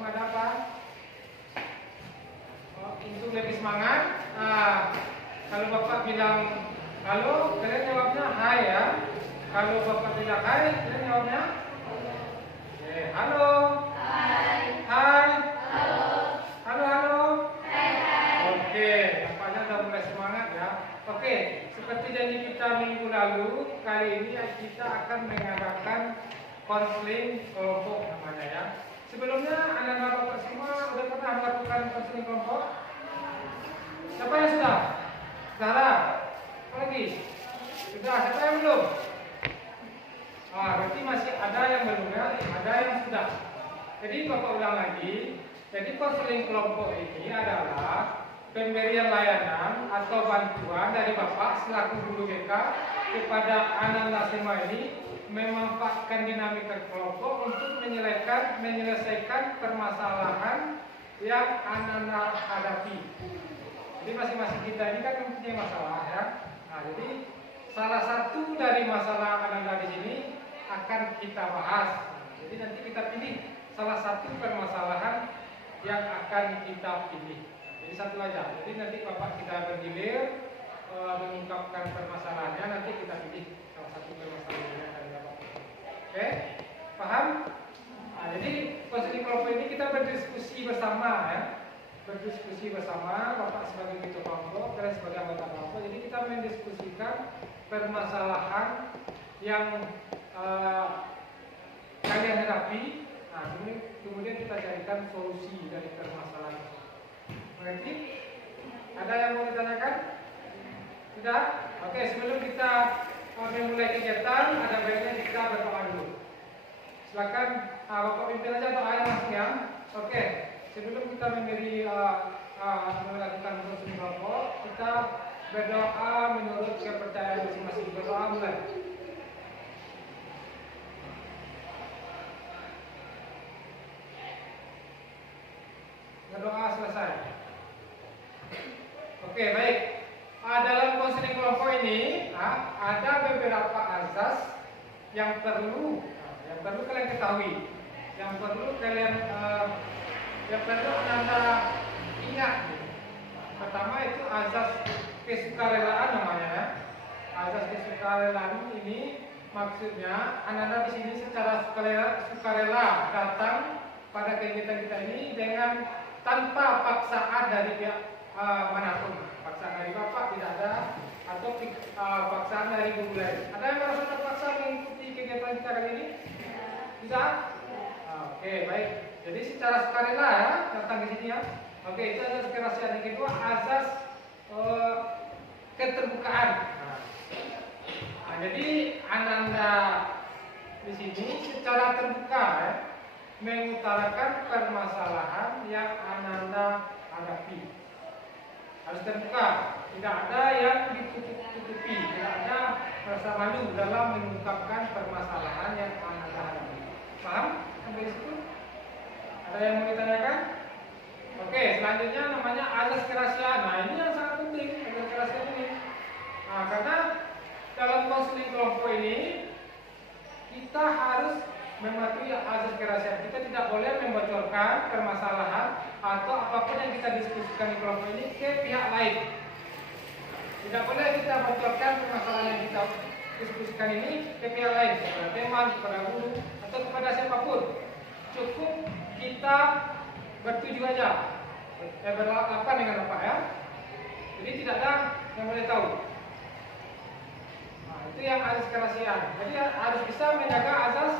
semua ada apa? Oh, untuk lebih semangat. Kalau Bapak bilang halo, kalian jawabnya hai ya. Kalau Bapak bilang hai, kalian jawabnya halo. Hai. Hai. Halo. Halo, halo. Hai, hai. Oke, nampaknya udah mulai semangat ya. Oke, seperti janji kita minggu lalu, kali ini kita akan mengadakan konseling kelompok namanya ya. Sebelumnya anak-anak Bapak semua sudah pernah melakukan konseling kelompok? Siapa yang sudah? Zahra? Apa lagi? Sudah, siapa yang belum? Berarti masih ada yang belum ya, ada yang sudah. Jadi Bapak ulang lagi. Jadi konseling kelompok ini adalah pemberian layanan atau bantuan dari Bapak selaku guru BK kepada anak-anak semua ini memanfaatkan dinamika kelompok untuk menyelesaikan permasalahan yang anak-anak hadapi. Jadi masing-masing kita ini kan mempunyai masalah ya. Nah, jadi salah satu dari masalah anak-anak di sini akan kita bahas. Jadi nanti kita pilih salah satu permasalahan yang akan kita pilih. Jadi satu aja. Jadi nanti Bapak kita bergilir mengungkapkan permasalahannya, nanti kita pilih salah satu permasalahannya dari Bapak. Oke? Paham? Nah, jadi konseling kelompok ini kita berdiskusi bersama ya. Berdiskusi bersama, Bapak sebagai ketua kelompok, kalian sebagai anggota kelompok. Jadi kita mendiskusikan permasalahan yang kalian hadapi. Nah, kemudian kita carikan solusi dari permasalahan. Mengerti? Ada yang mau ditanyakan? Sudah? Oke, sebelum kita memulai kegiatan, ada baiknya kita berdoa dulu. Silakan Bapak pimpin aja doanya langsung ya. Oke, sebelum kita melakukan konseling kelompok, kita berdoa menurut kepercayaan masing-masing. Berdoa mulai. Berdoa selesai. Oke, baik. Dalam konseling kelompok ini ada beberapa azas yang perlu kalian ketahui, yang perlu Anda ingat. Pertama itu azas kesukarelaan namanya ya. Azas kesukarelaan ini maksudnya anak-anak di sini secara sukarela datang pada kegiatan kita ini dengan tanpa paksaan dari pihak manapun. Paksaan dari Bapak tidak ada, atau paksaan dari guru lain. Ada yang merasa terpaksa mengikuti kegiatan kita kali ini? Bisa? Oke, baik. Jadi secara sukarela ya datang ke sini ya. Oke, itu azas kerahasiaan. Yang kedua azas keterbukaan. Jadi anak-anak di sini secara terbuka ya, mengutarakan permasalahan yang anak-anak hadapi. Harus terbuka, tidak ada yang ditutup-tutupi, tidak ada rasa malu dalam mengungkapkan permasalahan yang anak-anak hadapi. Paham sampai situ? Ada yang mau ditanyakan? Oke, selanjutnya namanya azas kerahasiaan. Nah, ini yang sangat penting, azas kerahasiaan ini. Nah, karena dalam konseling kelompok ini kita harus mematuhi azas kerahasiaan. Kita tidak boleh membocorkan permasalahan atau apapun yang kita diskusikan di kelompok ini ke pihak lain. Tidak boleh kita bocorkan permasalahan yang kita diskusikan ini ke pihak lain, kepada teman, kepada guru, atau kepada siapapun. Cukup kita bertuju aja, berlapan dengan Bapak ya. Jadi tidak ada yang boleh tahu. Nah, itu yang azas kerahasiaan. Jadi harus bisa menjaga azas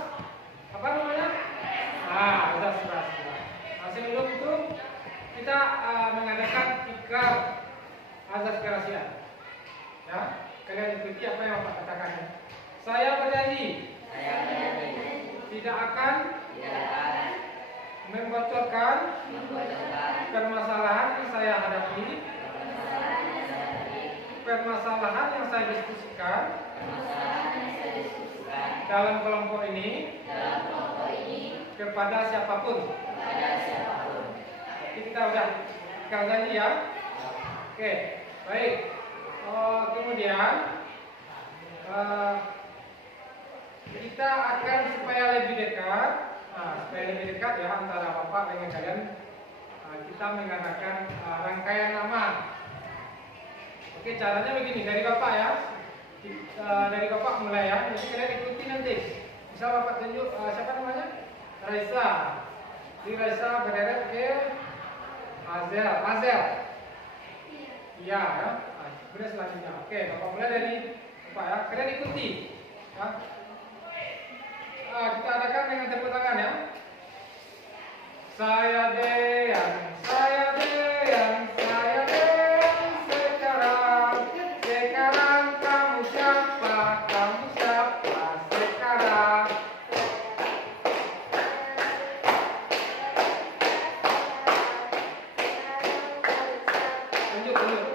apa namanya? Azas kerahasiaan. Nah, sebelum itu kita mengadakan ikrar azas kerahasiaan. Ya, kalian ikuti apa yang Bapak katakan ya. Saya berjanji tidak akan membocorkan permasalahan yang saya hadapi, permasalahan yang saya diskusikan dalam kelompok ini kepada siapapun. Jadi kita udah janji ya. Oke, baik. Kemudian kita akan supaya lebih dekat, Nah, supaya lebih dekat ya antara Bapak dengan kalian, kita menggunakan rangkaian nama. Oke, caranya begini dari Bapak ya. Dari Bapak mulai ya. Jadi kalian ikuti nanti. Misal Bapak tunjuk siapa namanya? Raisa. Di Raisa berderet ke Azel. Azel. Iya ya. Kemudian selanjutnya. Oke, Bapak mulai dari Bapak ya. Kalian ikuti. Ya. Kita adakan dengan tepuk tangan ya. Saya Dean, saya Dean, saya Dean sekarang. Sekarang kamu siapa? Kamu siapa sekarang? Tunjuk, tunjuk.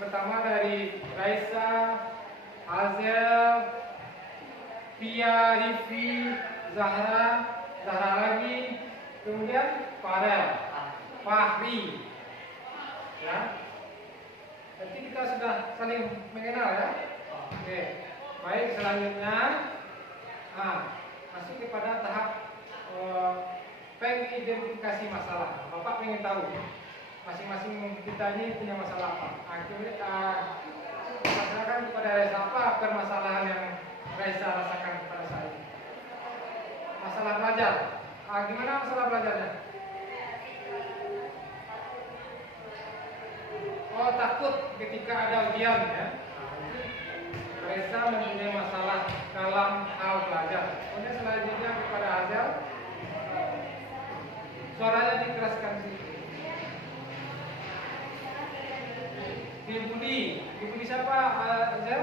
Pertama dari Raisa, Azel, Pia, Rifi, Zahra, Zahra lagi, kemudian Farel, Fahri, ya. Jadi kita sudah saling mengenal ya. Oke, baik selanjutnya, masuk kepada tahap pengidentifikasi masalah. Bapak ingin tahu masing-masing kita ini punya masalah apa. Masalahkan kepada Raisa apa permasalahan yang Raisa rasakan pada saat ini. Masalah belajar. Gimana masalah belajarnya? Oh, takut ketika ada ujian ya. Raisa mempunyai masalah dalam hal belajar. Kemudian selanjutnya kepada Azel, suaranya dikeraskan sedikit. Dibully siapa, Azel?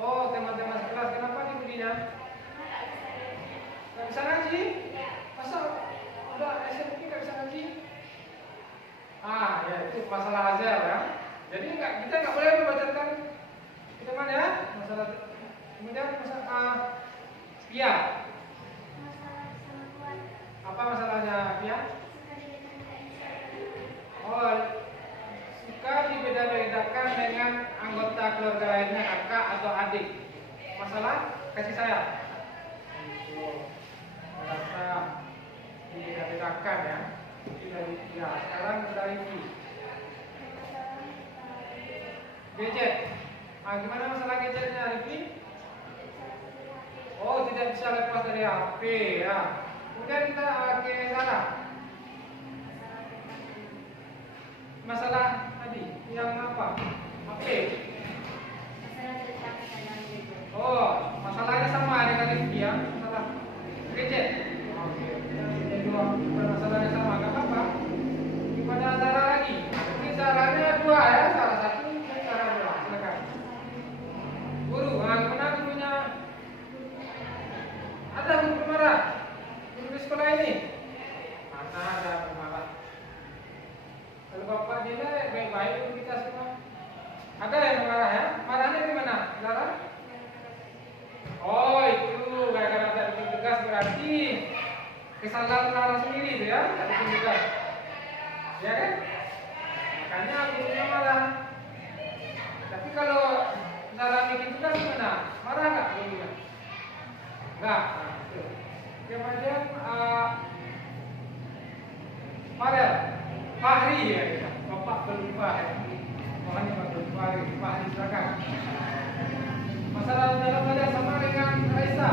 Oh, teman-teman sekelas. Kenapa dibulinya? Gak bisa ngaji? Masa udah SMP gak bisa ngaji? Ya itu masalah Azel ya. Jadi kita nggak boleh membacakan teman ya. Masalah. Kemudian masalah Pia. Apa masalahnya Pia? Oh, suka dibeda-bedakan dengan anggota keluarga lainnya, kakak atau adik. Masalah kasih sayang. Merasa dibeda-bedakan ya. Ya, sekarang dari ini. Gadget. Gimana masalah gadgetnya Arifin? Oh, tidak bisa lepas dari HP ya. Kemudian kita ke Zara. Masalah tadi yang apa? HP. Oh, masalahnya sama dengan Rifki ya. Masalah gadget. Oke. Jadi masalahnya sama, nggak apa-apa. Kepada Zara lagi. Ini Zaranya dua ya, salah satu dan Zara dua. Silakan. Guru, gimana gurunya? Ada guru pemarah? Guru di sekolah ini? Mana ada pemarah? Kalau bapak nilai baik-baik guru kita semua. Ada yang marah ya? Marahnya di mana? Zara? Oh, itu gara-gara tak bikin tugas berarti kesalahan Zara sendiri itu ya, tak bikin tugas. Ya kan? Makanya gurunya marah. Tapi kalau Zara bikin tugas gimana? Marah nggak gurunya? Enggak. Nah, itu. Kemudian Farel, lagi ya. Bapak berubah ya. Mohon berubah, Pak silakan. Masalah dalam belajar sama dengan Raisa.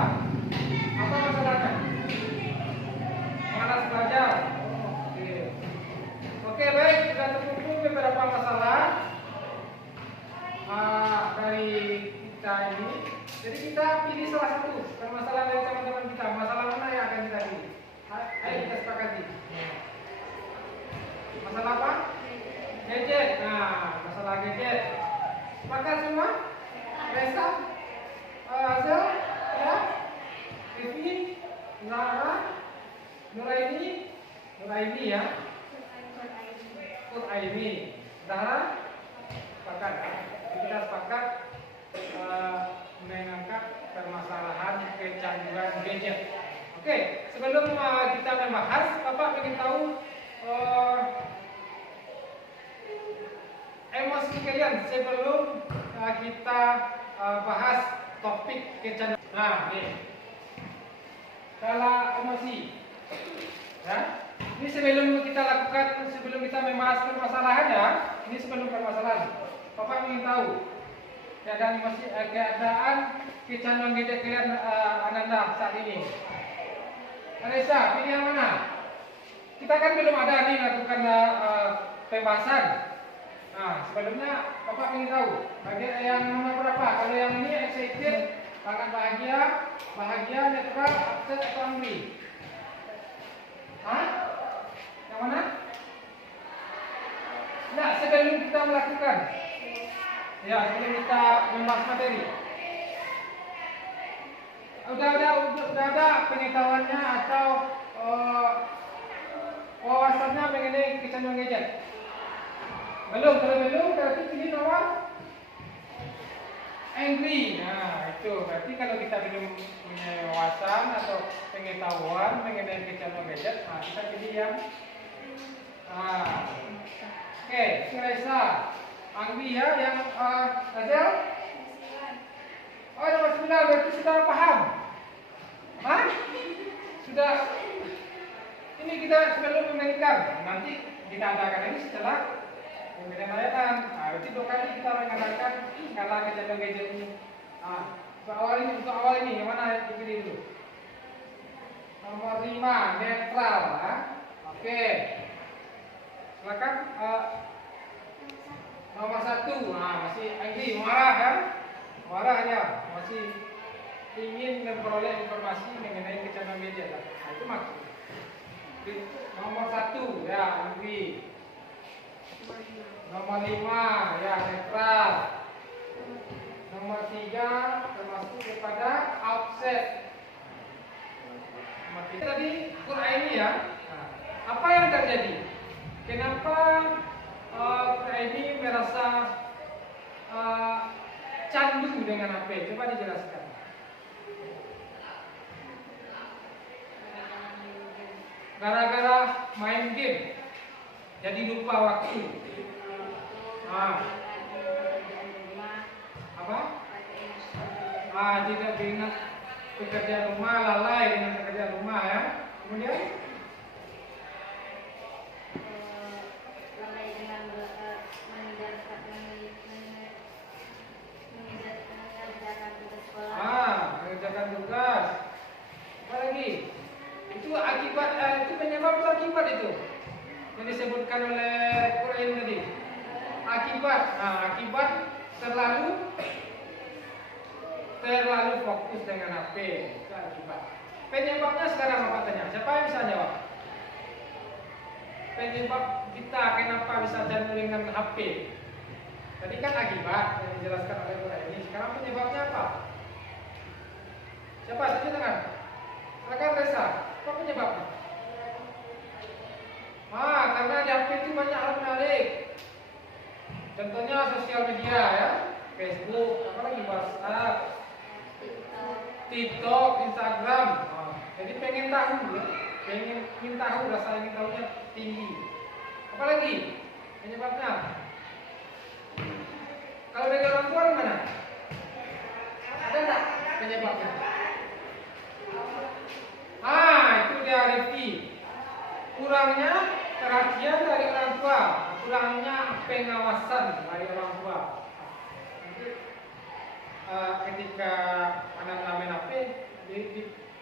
Apa masalahnya? Malas belajar. Oke, baik, kita terkumpul beberapa masalah dari kita ini. Jadi kita pilih salah satu permasalahan dari teman-teman kita. Masalah mana yang akan kita pilih? Ayo kita sepakati. Masalah apa? Gadget. Nah, masalah gadget. Sepakat semua? Resa? Hazel? Ya? Vivi? Nara? Nuraini ya? Aimi. Dahra? Sepakat. Kita sepakat mengangkat permasalahan kecanduan gadget. Oke, sebelum kita membahas, Bapak ingin tahu emosi kalian sebelum kita bahas topik kecanduan. Nah, nih. Kalau emosi, ya. Ini sebelum kita lakukan, sebelum kita membahas permasalahan ya. Ini sebelum permasalahan. Bapak ingin tahu keadaan emosi, keadaan kecanduan gadget kalian Ananda saat ini. Anissa, pilih yang mana? Kita kan belum ada nih lakukan pembahasan. Nah, sebelumnya Bapak ingin tahu bagian yang nomor berapa? Kalau yang ini excited, sangat bahagia, netral, upset atau angry? Hah? Yang mana? Nah, sebelum kita melakukan, ya sebelum kita membahas materi, udah ada pengetahuannya atau wawasannya mengenai kecanduan gadget? Belum, kalau belum berarti pilih nomor angry. Nah, itu berarti kalau kita belum punya wawasan atau pengetahuan mengenai kecanduan gadget, nah kita pilih yang oke, Raisa, angry ya, yang Hazel? Oh, nomor 9 berarti sudah paham? Hah? Sudah. Ini kita sebelum memainkan, nanti kita adakan ini setelah pemberian layanan. Nah, berarti 2 kali kita mengadakan skala kecanduan gadget ini. Nah, untuk awal ini yang mana dipilih dulu? Nomor 5, netral. Oke. Silakan. Nomor 1, masih angry, marah kan? Marah ya, masih ingin memperoleh informasi mengenai kecanduan gadget. Nah, itu maksud. Nomor 1 ya angry. Nomor 5 ya netral. Nomor 3 termasuk kepada upset. Nomor 3 tadi ini ya. Nah, apa yang terjadi? Kenapa ini merasa candu dengan HP? Coba dijelaskan. Gara-gara main game, jadi lupa waktu. Apa? Tidak ingat pekerjaan rumah, lalai dengan pekerjaan rumah ya. Kemudian lalai dengan mengerjakan tugas. Apa lagi? Itu akibat, itu penyebab atau akibat itu yang disebutkan oleh Quran tadi. Akibat, akibat terlalu fokus dengan HP. Itu akibat. Penyebabnya sekarang apa tanya? Siapa yang bisa jawab? Penyebab kita kenapa bisa candu dengan HP? Tadi kan akibat yang dijelaskan oleh Quran ini. Sekarang penyebabnya apa? Siapa? Tunjuk tangan. Silakan Reza. Apa penyebabnya? Karena di HP itu banyak hal menarik. Contohnya sosial media ya, Facebook, apa lagi, WhatsApp, TikTok, Instagram. Jadi pengen tahu, ingin tahu, rasa ingin tahunya tinggi. Apa lagi penyebabnya? Kalau dari orang tua gimana? Ada nggak penyebabnya? Itu dia Rifki. Kurangnya perhatian dari orang tua. pengawasan dari orang tua. Nanti ketika anak-anak main HP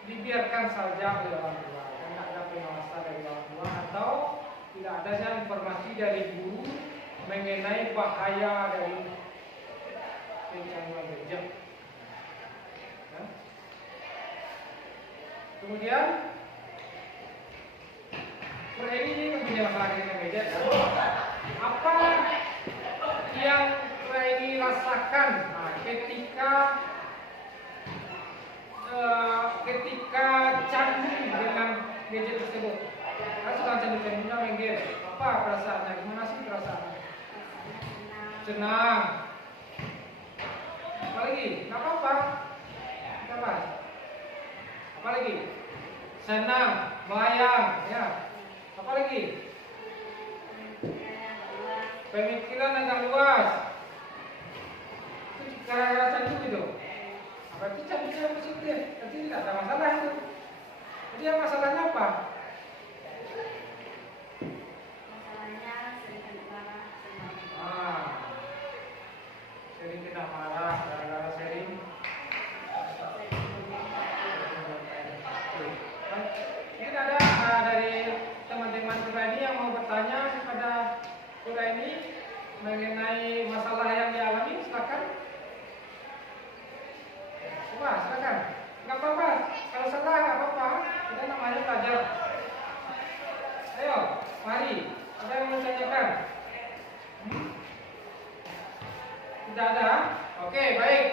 dibiarkan saja oleh orang tua, dan tidak ada pengawasan dari orang tua atau tidak adanya informasi dari guru mengenai bahaya dari kecanduan gadget. Ya. Kemudian ini punya masalah dengan gadget. Apa yang ini rasakan ketika candu dengan gadget tersebut? Kan sudah candu-candunya main game. Apa perasaannya? Gimana sih perasaannya? Senang. Apa lagi? Nggak apa-apa. Kita bahas. Apa lagi? Senang, melayang, ya. Apa lagi? Pemikiran agak luas. Itu gara-gara candu gitu. Apa itu candunya positif? Tapi tidak ada masalah itu. Jadi yang masalahnya apa? Masalahnya sering kena marah. Sering kena marah gara-gara sering. Mungkin ada dari teman-teman kita ini yang mau bertanya kepada kita ini mengenai masalah yang dialami, silakan. Coba, silakan. Nggak apa-apa. Kalau salah nggak apa-apa. Kita namanya belajar. Ayo, mari. Ada yang mau tanyakan? Tidak ada? Oke, baik.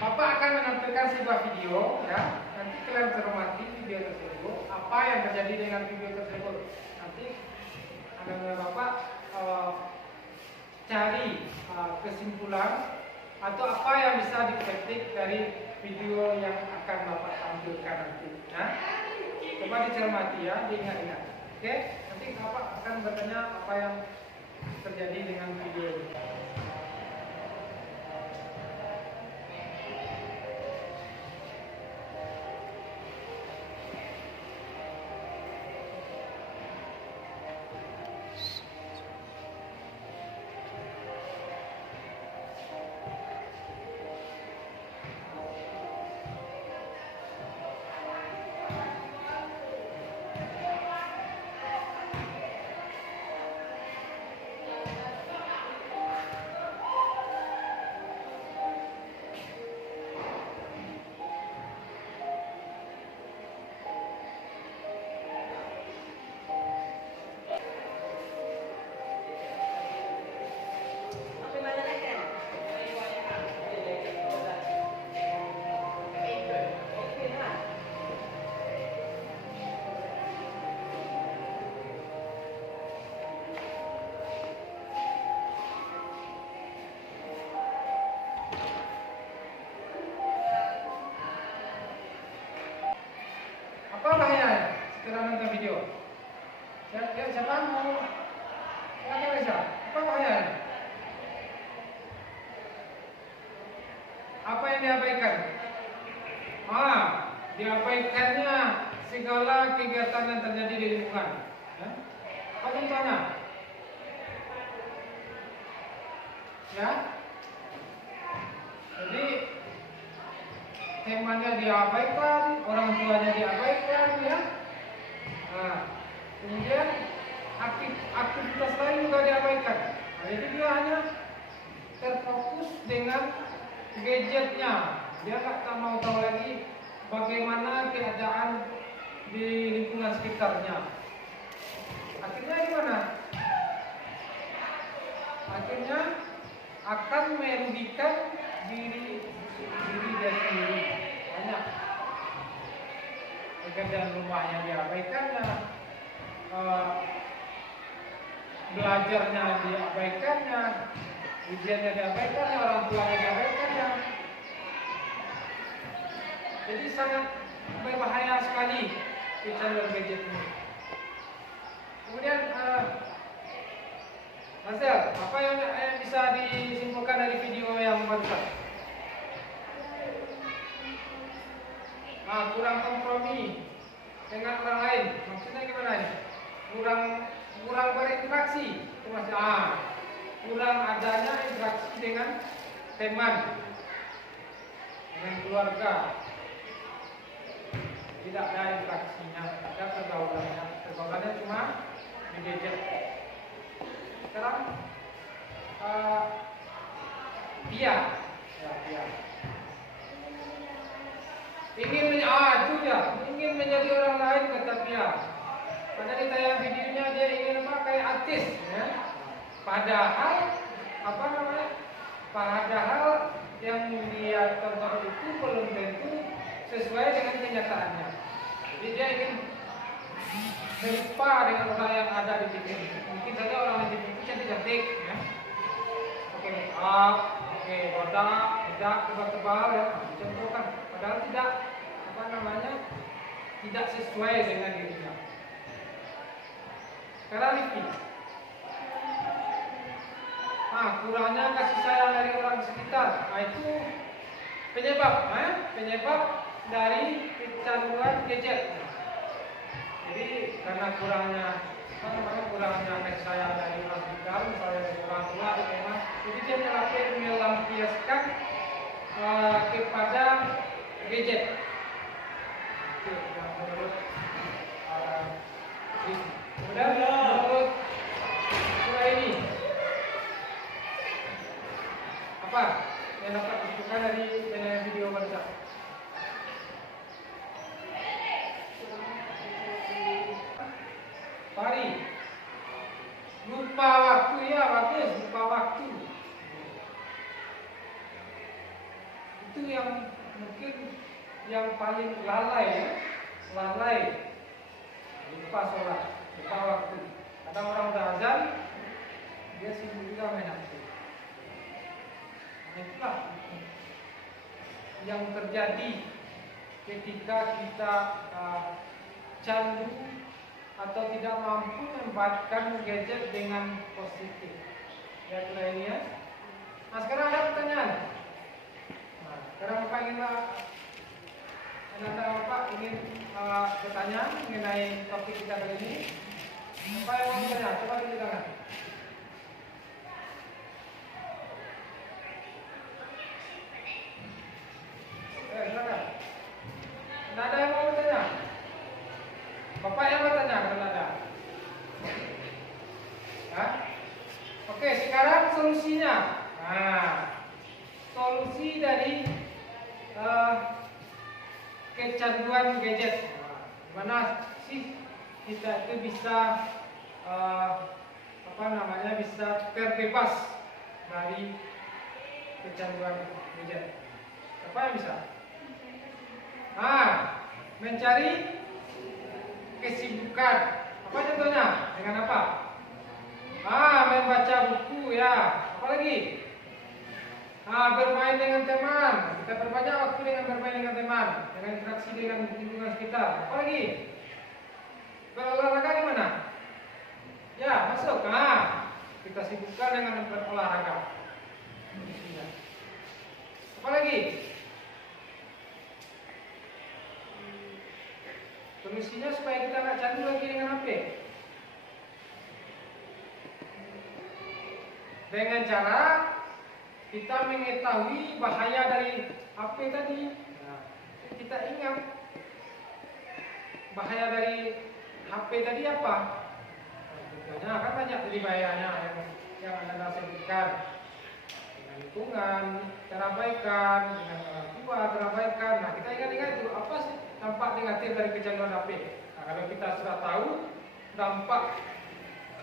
Bapak akan menampilkan sebuah video, ya. Nanti kalian cermati video tersebut. Apa yang terjadi dengan video tersebut? Nanti anak-anak Bapak cari kesimpulan atau apa yang bisa dipetik dari video yang akan Bapak tampilkan nanti. Ya. Coba dicermati ya, diingat-ingat. Oke, nanti Bapak akan bertanya apa yang terjadi dengan video ini. Apa bahayanya setelah nonton video? Ya, siapa mau? Silakan Reza. Apa bahayanya? Apa yang diabaikan? Diabaikannya segala kegiatan yang terjadi di lingkungan. Ya? Apa contohnya? Ya. Jadi temannya diabaikan, orang tuanya diabaikan, ya. Nah, kemudian aktivitas lain juga diabaikan. Nah, jadi dia hanya terfokus dengan gadgetnya. Dia nggak mau tahu lagi bagaimana keadaan di lingkungan sekitarnya. Akhirnya gimana? Akhirnya akan merugikan diri dia sendiri. Banyak pekerjaan rumahnya diabaikannya, belajarnya diabaikannya, ujiannya diabaikannya, orang tuanya diabaikannya. Jadi sangat berbahaya sekali kecanduan gadget ini. Kemudian Marcel, apa yang bisa disimpulkan dari video yang barusan? Kurang kompromi dengan orang lain. Maksudnya gimana ini? Kurang kurang berinteraksi, itu masih kurang adanya interaksi dengan teman, dengan keluarga, tidak ada interaksinya, ada pergaulannya cuma di gadget. Sekarang dia ingin itu dia ingin menjadi orang lain, kata dia. Pada ditayang videonya dia ingin kayak artis, ya. Padahal Padahal yang dia tonton itu belum tentu sesuai dengan kenyataannya. Jadi dia ingin serupa dengan orang yang ada di TV. Mungkin saja orang yang di TV itu cantik-cantik, ya. Pakai make up, pakai botak, tidak tebal-tebal, ya. Dicontohkan. Padahal tidak tidak sesuai dengan dirinya. Sekarang Livi. Kurangnya kasih sayang dari orang sekitar. Itu penyebab dari kecanduan gadget. Jadi karena kurangnya kasih sayang dari orang sekitar, misalnya dari orang tua atau teman, jadi dia melampiaskan kepada gadget. Itu yang menurut kemudian menurut surah ini apa yang dapat disebutkan dari video barusan? Pari, lupa waktu, ya bagus, lupa waktu. Itu yang mungkin yang paling lalai, lupa sholat, lupa waktu. Kadang orang udah azan, dia sibuk juga main HP. Itulah yang terjadi ketika kita candu atau tidak mampu memanfaatkan gadget dengan positif. Lihat ini ya. Sekarang ada pertanyaan. Sekarang Bapak ingin bertanya mengenai topik kita kali ini. Apa yang mau bertanya? Coba tunjuk tangan. Silakan. Tidak ada yang mau bertanya? Bapak yang bertanya kalau ada. Oke, sekarang solusinya. Solusi dari kecanduan gadget. Gimana sih kita itu bisa bisa terbebas dari kecanduan gadget? Apa yang bisa? Mencari kesibukan. Apa contohnya? Dengan apa? Membaca buku, ya. Apalagi? Bermain dengan teman. Kita perbanyak waktu dengan bermain dengan teman, dengan interaksi dengan lingkungan sekitar. Apalagi? Berolahraga di mana? Ya, masuk. Kita sibukkan dengan berolahraga. Apalagi? Solusinya supaya kita nggak candu lagi dengan HP. Dengan cara kita mengetahui bahaya dari HP tadi. Kita ingat bahaya dari HP tadi apa? Contohnya kan banyak jadi bahayanya yang Anda sebutkan. Dengan lingkungan terabaikan, dengan orang tua terabaikan. Kita ingat-ingat itu apa sih dampak negatif dari kecanduan HP. Kalau kita sudah tahu dampak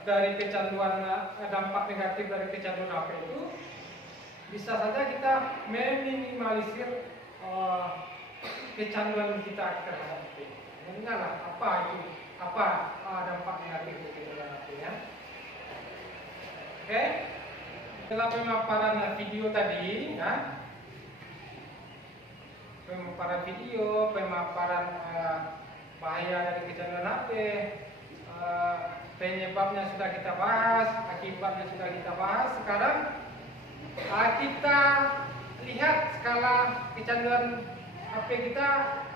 dari kecanduan, dampak negatif dari kecanduan HP itu, bisa saja kita meminimalisir kecanduan kita terhadap HP. Mengenal apa dampak negatif dari kecanduan HP, ya. Oke. Setelah pemaparan video tadi, ya, pemaparan video, pemaparan bahaya dari kecanduan HP, penyebabnya sudah kita bahas, akibatnya sudah kita bahas. Sekarang kita lihat skala kecanduan HP kita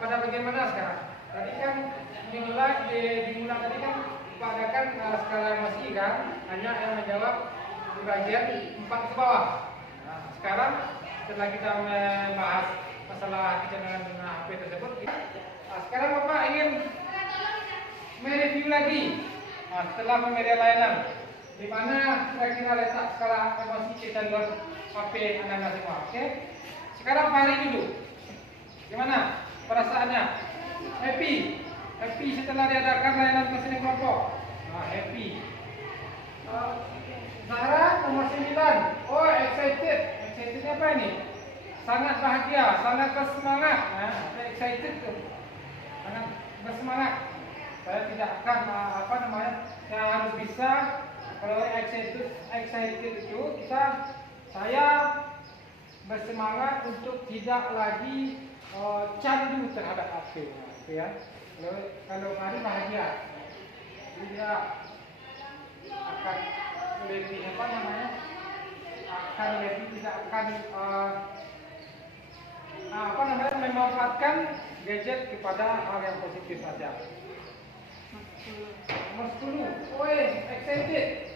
pada bagaimana sekarang. Tadi kan dimulai tadi kan Bapak adakan skala emosi kan, hanya yang menjawab di bagian 4 ke bawah. Nah, sekarang setelah kita membahas masalah kecenderungan HP tersebut, sekarang Bapak ingin mereview lagi setelah pemberian layanan, di mana kira-kira letak skala emosi kecanduan HP Anda semua. Oke? Sekarang Fahri dulu. Gimana perasaannya? Happy? Happy setelah diadakan layanan konseling kelompok? Happy. Zahra nomor 9. Oh, excited. Excitednya apa ini? Sangat bahagia, sangat bersemangat. Excited tuh. Sangat bersemangat. Saya tidak akan saya harus bisa. Kalau excited itu saya bersemangat untuk tidak lagi candu terhadap HP. Ya. Kalau hari bahagia, dia akan lebih tidak akan memanfaatkan gadget kepada hal yang positif saja. Nomor 10. Woi, excited.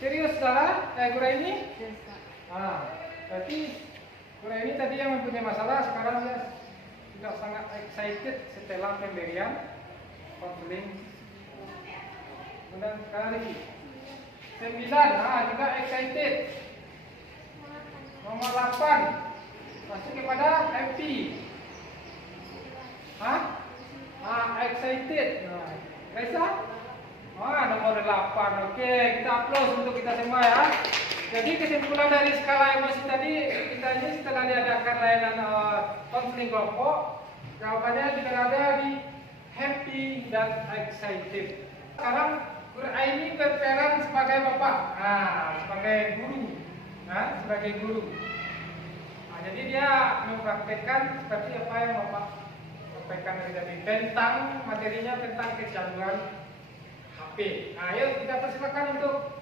Serius salah? Gura ini? Berarti Gura ini tadi yang mempunyai masalah, sekarang dia sudah sangat excited setelah pemberian konseling. Kemudian sekarang lagi 9, juga excited. Nomor 8 masuk kepada happy. Excited. Raisa? Nomor 8. Oke, kita applause untuk kita semua ya. Jadi kesimpulan dari skala emosi tadi, kita ini setelah diadakan layanan konseling kelompok, jawabannya juga ada di happy dan excited. Sekarang ini berperan sebagai bapak, sebagai guru. Jadi dia mempraktekkan seperti apa yang bapak sampaikan tadi tentang materinya tentang kecanduan HP. Ayo kita persilakan untuk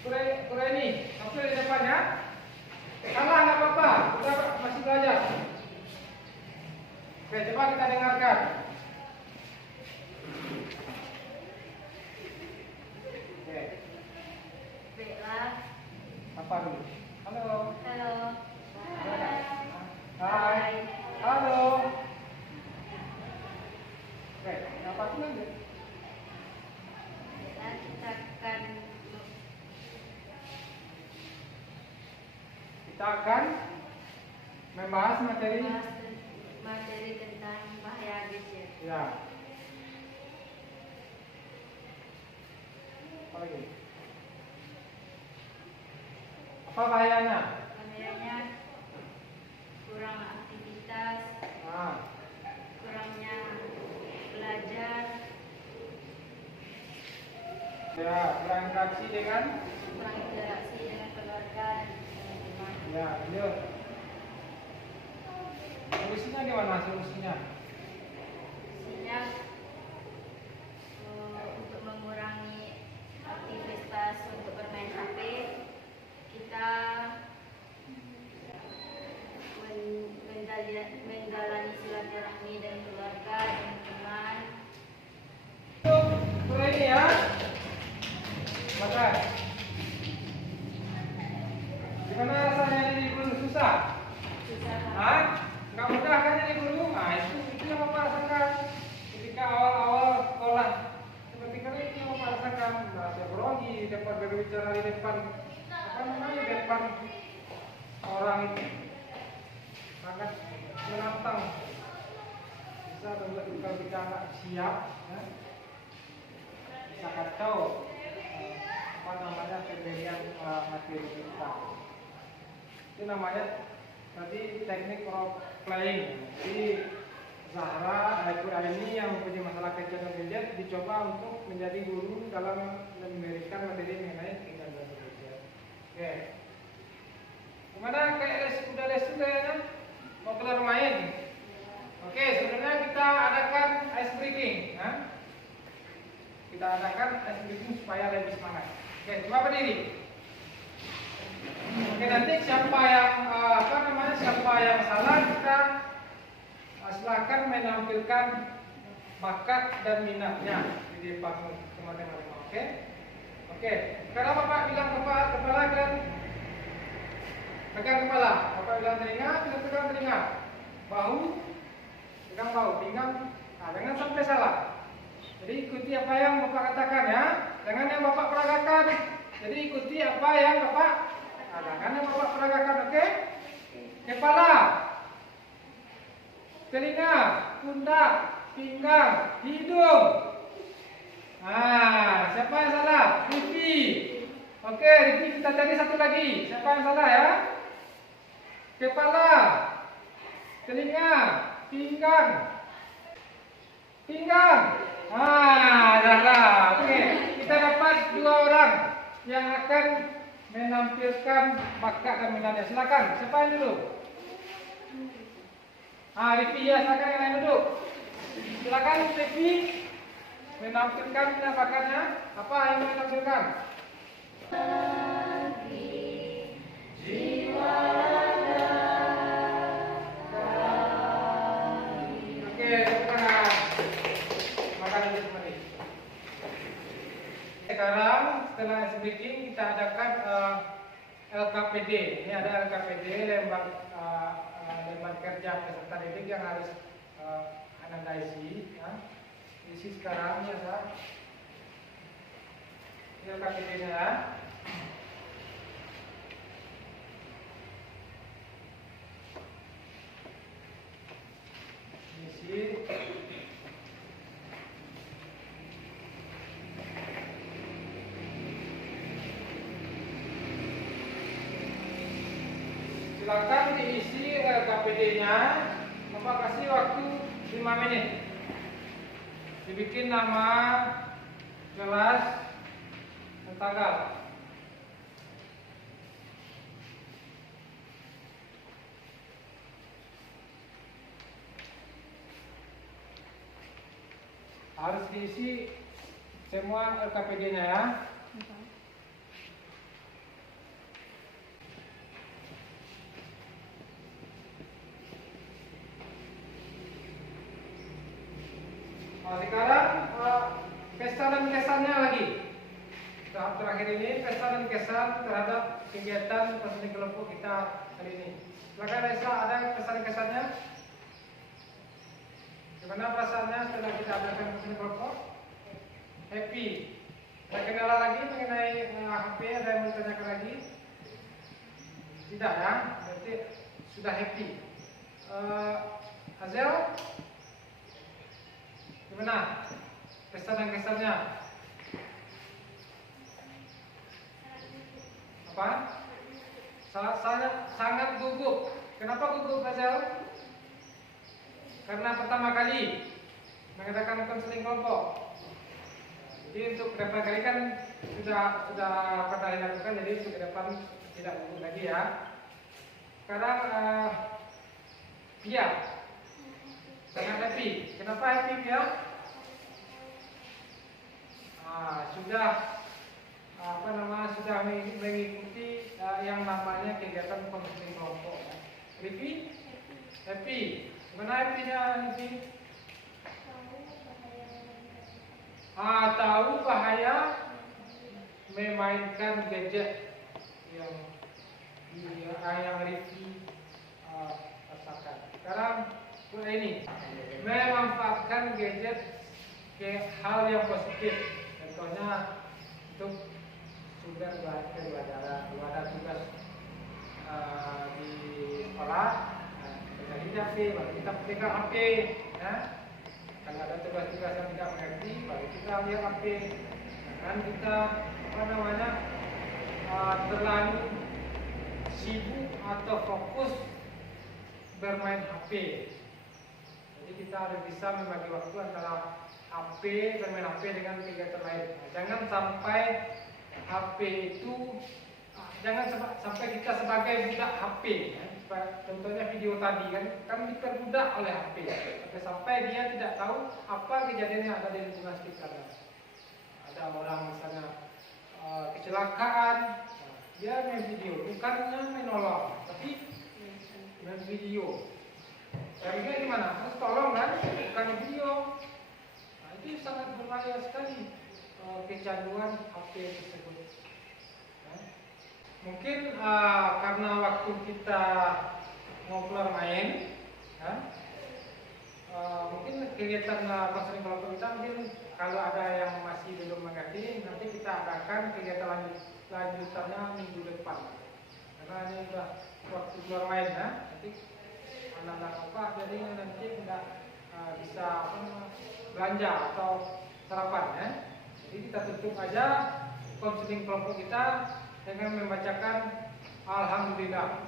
Kura ini, tampil di depannya. Salah nggak apa-apa, kita masih belajar. Oke, coba kita dengarkan. Oke. Baiklah. Apa dulu? Halo. Halo. Hai. Halo. Oke, apa dulu? Baiklah, kita akan membahas materi tentang bahaya gadget. Ya. Apa lagi? Apa bahayanya? Bahayanya kurang aktivitas, kurangnya belajar, Ya, kurang interaksi dengan kurang interaksi dengan keluarga dan teman-teman. ya, lanjut. Solusinya gimana solusinya? Sehingga untuk mengurangi aktivitas untuk bermain HP, kita menjalani silaturahmi dan keluarga dan teman. Untuk ini ya. Maka gimana rasanya jadi guru susah? Susah. Nggak mudah kan jadi guru? Itu yang Bapak rasakan ketika awal-awal sekolah. Seperti kan itu yang Bapak rasakan. Merasa grogi, dapat berbicara di depan di depan orang itu. Sangat menantang. Bisa membuat kalau kita nggak siap, bisa kacau pemberian materi kita. Itu namanya tadi teknik role playing. Jadi Zahra ini yang mempunyai masalah kecanduan gadget dicoba untuk menjadi guru dalam memberikan materi mengenai kecanduan gadget. Oke. Gimana udah les ya? Mau keluar main? Oke, sebenarnya kita adakan ice breaking. Kita adakan ice breaking supaya lebih semangat. Oke, coba berdiri. Oke, nanti siapa yang salah kita silakan menampilkan bakat dan minatnya di depan teman-teman. Oke? Oke. Sekarang Bapak bilang kepala dan pegang kepala. Bapak bilang telinga, pegang telinga. Bahu, pegang bahu, pinggang. Nah, jangan sampai salah. Jadi ikuti apa yang Bapak katakan ya. Jangan yang Bapak peragakan. Jadi ikuti apa yang Bapak katakan yang Bapak peragakan, oke? Kepala, telinga, pundak, pinggang, hidung. Nah, siapa yang salah? Rifi. Oke, Rifi, kita cari satu lagi. Siapa yang salah ya? Kepala, telinga, pinggang. Dah. Oke, kita dapat 2 orang yang akan menampilkan bakat dan minatnya. Silakan. Siapa yang dulu? Rifi ya, silakan yang lain duduk. Silakan Rifi menampilkan minat bakatnya. Apa yang mau ditampilkan? Jiwa Oke, sekarang makan dulu kembali. Sekarang setelah speaking kita adakan LKPD. Ini ada LKPD, lembaga kerja peserta didik yang harus Anda isi. Ya. Isi sekarang ya, Pak. Ini LKPD-nya ya. Isi. Silakan diisi KPD-nya. Bapak kasih waktu 5 menit. Dibikin nama, kelas, dan tanggal. Harus diisi semua LKPD-nya ya. Sekarang pesta dan kesannya lagi. Tahap terakhir ini pesta dan kesan terhadap kegiatan perseni kelompok kita hari ini. Silakan Reza, ada pesan dan kesannya? Gimana perasaannya setelah kita adakan perseni kelompok? Happy. Ada kendala lagi mengenai HP? Ada yang mau ditanyakan lagi? Tidak ya? Berarti sudah happy. Azel? Gimana pesan dan kesannya? Apa? Sangat gugup. Kenapa gugup, Azel? Karena pertama kali mengadakan konseling kelompok. Jadi untuk beberapa kali kan sudah pernah dilakukan, jadi untuk ke depan tidak gugup lagi ya. Sekarang Pia sangat happy. Kenapa happy Pia? Sudah mengikuti yang namanya kegiatan konseling kelompok. Rifi? Happy. Gimana happy-nya Rifi? Tahu bahaya memainkan gadget yang Rifi rasakan. Sekarang ini memanfaatkan gadget ke hal yang positif. Contohnya untuk sumber belajar, kalau ada tugas di sekolah, kita lihat HP, baru kita pegang HP. Ya. Kalau ada tugas-tugas yang tidak mengerti, baru kita lihat HP. Jangan kita terlalu sibuk atau fokus bermain HP. Jadi kita harus bisa membagi waktu antara HP, bermain HP dengan kegiatan lain. Jangan sampai HP itu, jangan sampai kita sebagai budak HP. Ya. Contohnya video tadi kan diperbudak oleh HP. Sampai dia tidak tahu apa kejadian yang ada di lingkungan sekitar. Ada orang misalnya kecelakaan, dia main video, bukannya menolong, tapi main video. Caranya gimana? Harus tolong kan, bukan video. Itu sangat berbahaya sekali. kecanduan HP tersebut. Mungkin karena waktu kita mau keluar main, mungkin kegiatan konseling kelompok kita mungkin kalau ada yang masih belum mengerti, nanti kita adakan kegiatan lanjutannya minggu depan. Karena ini sudah waktu keluar main, nanti anak-anak apa jadi nanti tidak bisa belanja atau sarapan. Jadi kita tutup aja konseling kelompok kita dengan membacakan Alhamdulillah.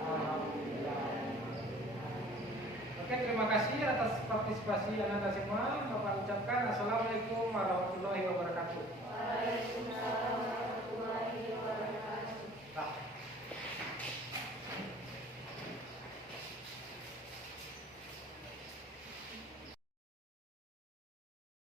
Alhamdulillah. Oke, terima kasih atas partisipasi anak-anak semua. Bapak ucapkan Assalamualaikum warahmatullahi wabarakatuh. Waalaikumsalam.